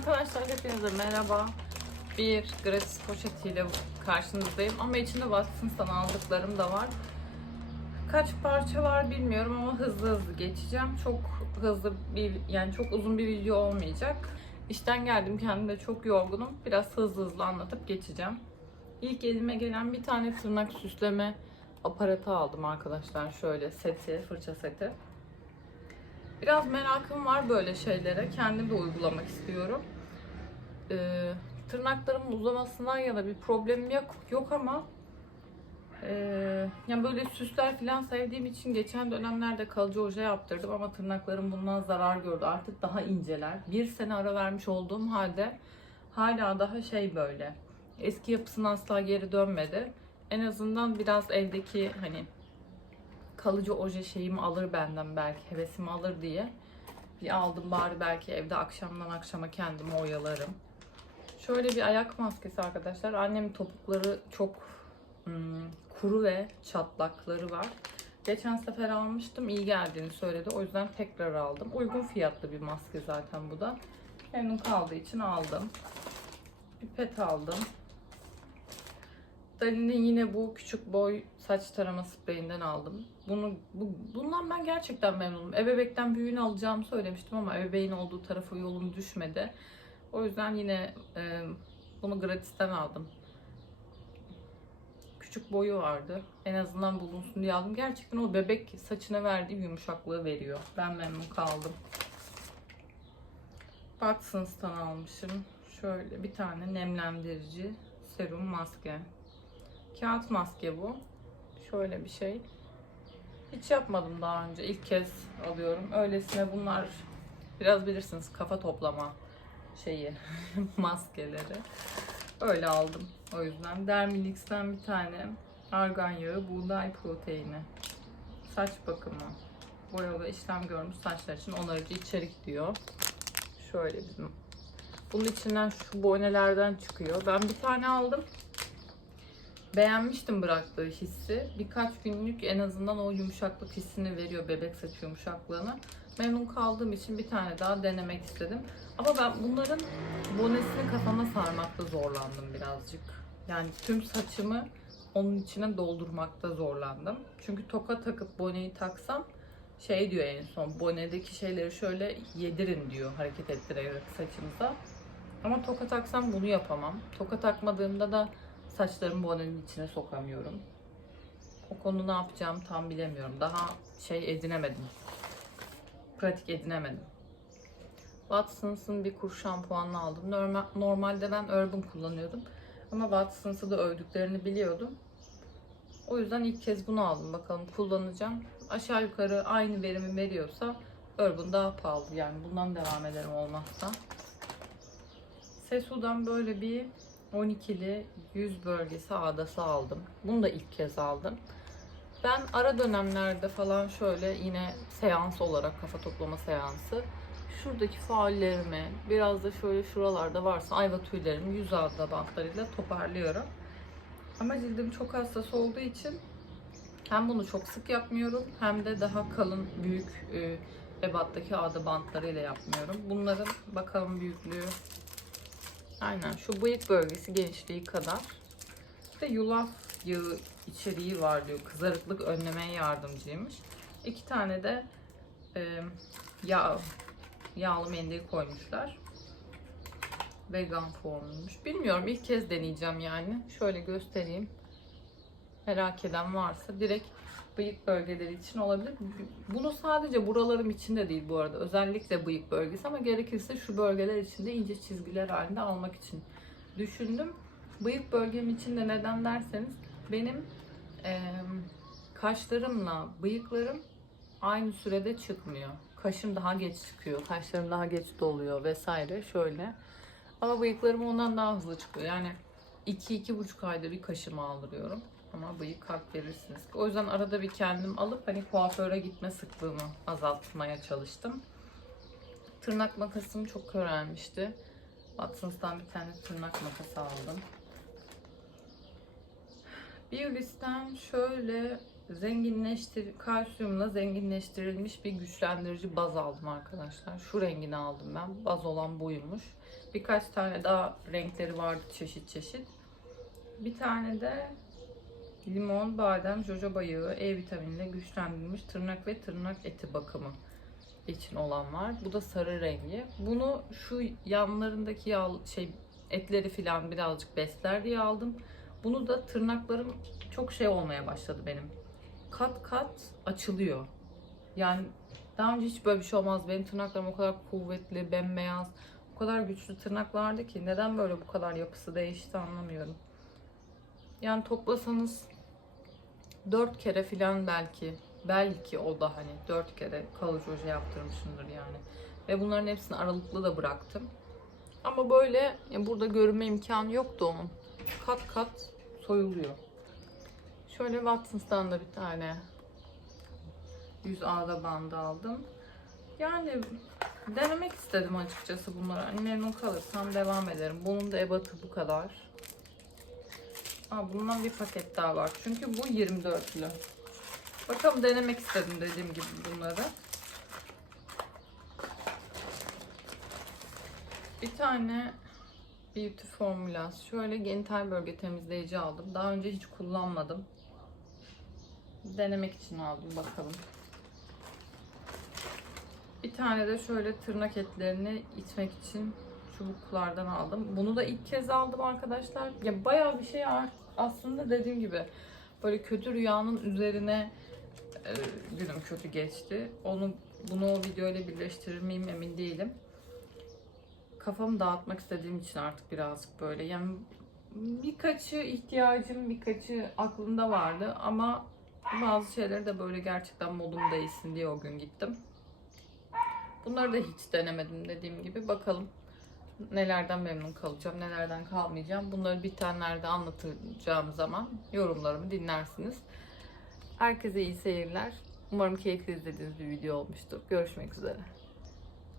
Arkadaşlar hepinize merhaba. Bir gratis poşetiyle karşınızdayım ama içinde Watsons'tan aldıklarım da var. Kaç parça var bilmiyorum ama hızlı hızlı geçeceğim. Çok hızlı bir yani çok uzun bir video olmayacak. İşten geldim kendim de çok yorgunum. Biraz hızlı hızlı anlatıp geçeceğim. İlk elime gelen bir tane tırnak süsleme aparatı aldım arkadaşlar. Şöyle seti, fırça seti. Biraz merakım var böyle şeylere. Kendim de uygulamak istiyorum. Ee, tırnaklarımın uzamasından yana bir problemim yok, yok ama e, yani böyle süsler falan sevdiğim için geçen dönemlerde kalıcı oje yaptırdım ama tırnaklarım bundan zarar gördü. Artık daha inceler. Bir sene ara vermiş olduğum halde hala daha şey böyle. Eski yapısına asla geri dönmedi. En azından biraz evdeki hani kalıcı oje şeyimi alır benden belki hevesimi alır diye bir aldım bari belki evde akşamdan akşama kendimi oyalarım. Şöyle bir ayak maskesi arkadaşlar. Annemin topukları çok hmm, kuru ve çatlakları var. Geçen sefer almıştım. iyi geldiğini söyledi. O yüzden tekrar aldım. Uygun fiyatlı bir maske zaten bu da. Memnun kaldığı için aldım. Bir pet aldım. Dali'nin yine bu küçük boy saç tarama spreyinden aldım. Bunu bu, bundan ben gerçekten memnunum. Ebebekten büyüğünü alacağımı söylemiştim ama ebeveyn olduğu tarafa yolum düşmedi. O yüzden yine e, bunu gratisten aldım. Küçük boyu vardı. En azından bulunsun diye aldım. Gerçekten o bebek saçına verdiği yumuşaklığı veriyor. Ben memnun kaldım. Watsons'tan almışım. Şöyle bir tane nemlendirici serum maske. Kağıt maske bu. Şöyle bir şey. Hiç yapmadım daha önce. İlk kez alıyorum. Öylesine bunlar biraz bilirsiniz kafa toplama şeyi maskeleri. Öyle aldım. O yüzden Dermilix'ten bir tane argan yağı, buğday proteini. Saç bakımı. Boyalı işlem görmüş saçlar için onarıcı içerik diyor. Şöyle bizim. Bunun içinden şu bonelerden çıkıyor. Ben bir tane aldım. Beğenmiştim bıraktığı hissi. Birkaç günlük en azından o yumuşaklık hissini veriyor bebek saçı yumuşaklığını. Memnun kaldığım için bir tane daha denemek istedim. Ama ben bunların bonesini kafama sarmakta zorlandım birazcık. Yani tüm saçımı onun içine doldurmakta zorlandım. Çünkü toka takıp boneyi taksam şey diyor en son bonedeki şeyleri şöyle yedirin diyor hareket ettirerek saçınıza. Ama toka taksam bunu yapamam. Toka takmadığımda da saçlarımı bonenin içine sokamıyorum. O konu ne yapacağımı tam bilemiyorum. Daha şey edinemedim. Pratik edinemedim. Watsons'ın bir kur şampuanını aldım. Normal, normalde ben Urban kullanıyordum. Ama Watsons'ı da övdüklerini biliyordum. O yüzden ilk kez bunu aldım. Bakalım kullanacağım. Aşağı yukarı aynı verimi veriyorsa Urban daha pahalı. Yani bundan devam ederim olmazsa. Sesu'dan böyle bir 12'li yüz bölgesi ağdası aldım. Bunu da ilk kez aldım. Ben ara dönemlerde falan şöyle yine seans olarak kafa toplama seansı şuradaki faallerimi biraz da şöyle şuralarda varsa ayva tüylerimi yüz ağda bantlarıyla toparlıyorum. Ama cildim çok hassas olduğu için hem bunu çok sık yapmıyorum hem de daha kalın büyük e, ebattaki ağda bantlarıyla yapmıyorum. Bunların bakalım büyüklüğü Aynen şu bıyık bölgesi genişliği kadar. İşte yulaf yağı içeriği var diyor. Kızarıklık önlemeye yardımcıymış. İki tane de e, yağ, yağlı mendil koymuşlar. Vegan formuymuş. Bilmiyorum ilk kez deneyeceğim yani. Şöyle göstereyim. Merak eden varsa direkt bıyık bölgeleri için olabilir. Bunu sadece buralarım için de değil bu arada. Özellikle bıyık bölgesi ama gerekirse şu bölgeler için de ince çizgiler halinde almak için düşündüm. Bıyık bölgem için de neden derseniz benim e, kaşlarımla bıyıklarım aynı sürede çıkmıyor. Kaşım daha geç çıkıyor, kaşlarım daha geç doluyor vesaire şöyle. Ama bıyıklarım ondan daha hızlı çıkıyor. Yani 2-2,5 ayda bir kaşımı aldırıyorum. Ama bıyık hak verirsiniz. O yüzden arada bir kendim alıp hani kuaföre gitme sıklığımı azaltmaya çalıştım. Tırnak makasım çok körelmişti. Watsons'tan bir tane tırnak makası aldım. Biolis'ten şöyle zenginleştir kalsiyumla zenginleştirilmiş bir güçlendirici baz aldım arkadaşlar. Şu rengini aldım ben. Baz olan buymuş. Birkaç tane daha renkleri vardı çeşit çeşit. Bir tane de limon, badem, jojoba yağı, E vitaminiyle güçlendirilmiş tırnak ve tırnak eti bakımı için olan var. Bu da sarı rengi. Bunu şu yanlarındaki yağ şey etleri filan birazcık besler diye aldım. Bunu da tırnaklarım çok şey olmaya başladı benim. Kat kat açılıyor. Yani daha önce hiç böyle bir şey olmaz. Benim tırnaklarım o kadar kuvvetli, bembeyaz, o kadar güçlü tırnaklardı ki neden böyle bu kadar yapısı değişti anlamıyorum. Yani toplasanız dört kere filan belki belki o da hani dört kere kalıcı oje yaptırmışımdır yani. Ve bunların hepsini aralıklı da bıraktım. Ama böyle burada görünme imkanı yoktu onun. Kat kat soyuluyor. Şöyle Watsons'tan da bir tane 100 ağda bandı aldım. Yani denemek istedim açıkçası bunları. Hani memnun kalırsam devam ederim. Bunun da ebatı bu kadar. Aa, bundan bir paket daha var. Çünkü bu 24'lü. Bakalım denemek istedim dediğim gibi bunları. Bir tane Beauty Formulas. Şöyle genital bölge temizleyici aldım. Daha önce hiç kullanmadım. Denemek için aldım bakalım. Bir tane de şöyle tırnak etlerini itmek için çubuklardan aldım. Bunu da ilk kez aldım arkadaşlar. Ya bayağı bir şey. Aslında dediğim gibi böyle kötü rüyanın üzerine e, günüm kötü geçti. Onu bunu o videoyla birleştirir miyim emin değilim. Kafamı dağıtmak istediğim için artık birazcık böyle yani birkaçı ihtiyacım, birkaçı aklımda vardı ama bazı şeyleri de böyle gerçekten modum değilsin diye o gün gittim. Bunları da hiç denemedim dediğim gibi. Bakalım nelerden memnun kalacağım, nelerden kalmayacağım. Bunları bitenlerde anlatacağım zaman yorumlarımı dinlersiniz. Herkese iyi seyirler. Umarım keyifli izlediğiniz bir video olmuştur. Görüşmek üzere.